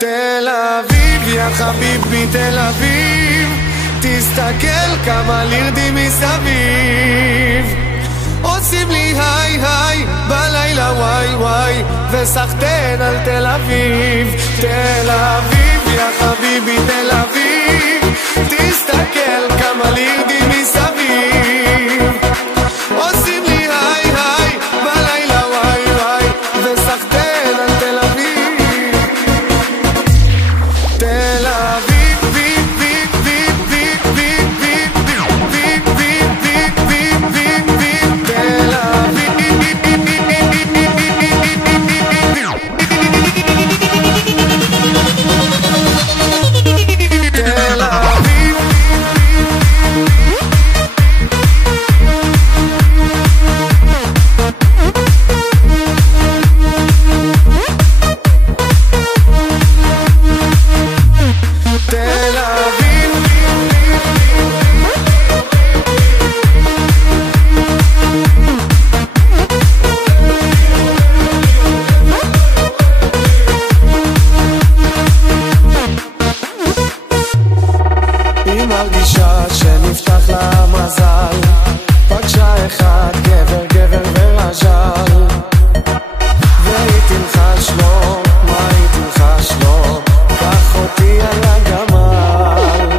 תל אביב, יא חביבי תל אביב, תסתכל כמה לירדים מסביב. עושים לי היי היי בלילה וואי וואי, וסחטן על תל אביב. תל אביב, יא חביבי תל אביב, תסתכל כמה לירדים מסביב. עושים לי היי היי בלילה וואי וואי, וסחטן על תל אביב. תל אביב, ביב ביב ביב ביב ביב ביב ביב ביב ביב ביב ביב. תל אביב, תל אביב. היא מרגישה שנפתח לה מזל, פגשה אחד גבר גבר ורז'ל, והיא תלחש לו, מה היא תלחש לו? קח אותי על הגמל.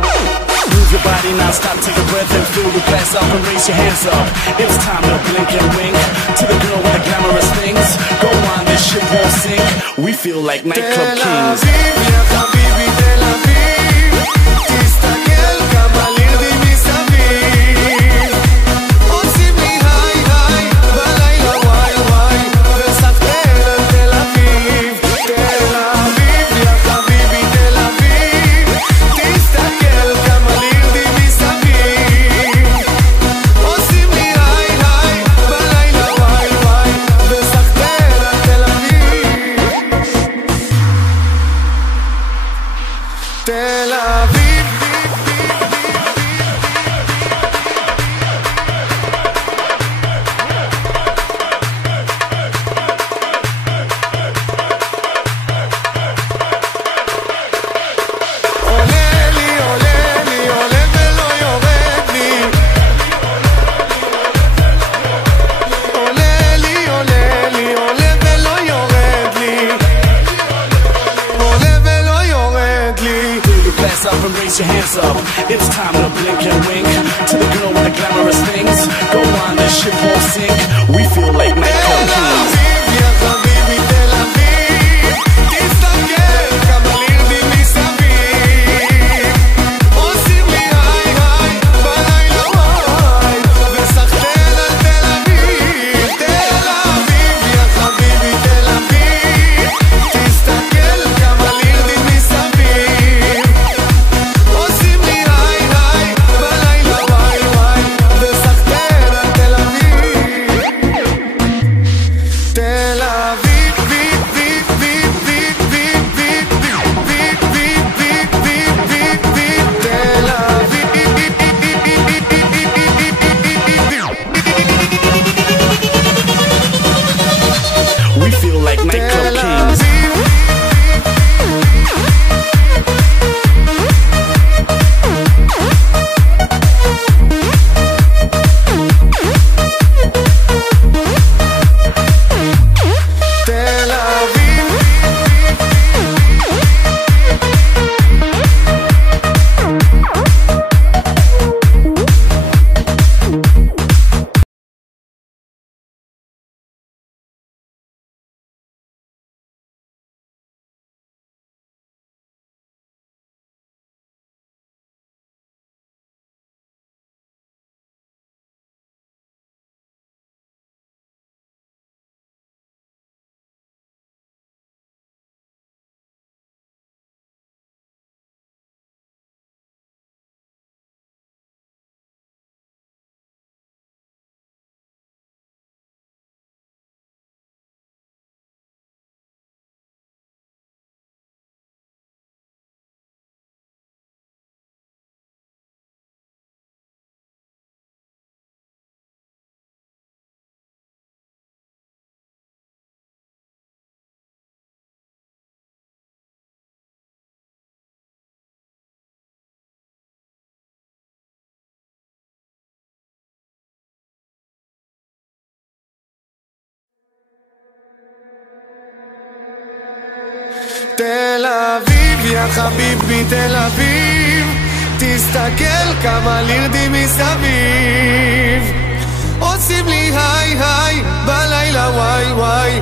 Move your body now, stop, take a breath and fill your glass up and raise your hands up. It's time to blink and wink to the girl with the glamorous things. Go on, this ship won't sink. We feel like nightclub kings. תל אביב, יא חביבי תל אביב, תסתכל כמה לירדים מסביב. עושים לי היי היי בלילה וואי וואי, וסחטן על תל אביב. תל אביב, יא חביבי תל אביב, תסתכל כמה לירדים מסביב. עושים לי היי היי בלילה וואי וואי, וסחטן על תל אביב. תל אביב. עולה לי, עולה לי, עולה ולא יורד לי. עולה לי, עולה לי, עולה ולא יורד לי. עולה ולא יורד לי. Fill your glass up and raise your hands up. It's time to blink and wink to the girl with the glamorous things. Go on, this ship won't sink. We feel like nightclub תל kings. אביב, יא חביבי תל אביב, תסתכל כמה לירדים מסביב. עושים לי היי היי בלילה וואי, וסחטן על תל אביב. תל אביב, יא חביבי תל אביב, תסתכל כמה לירדים מסביב. עושים לי היי היי בלילה תל אביב, יא חביבי תל אביב, תסתכל כמה לירדים מסביב, עושים לי היי היי בלילה וואי וואי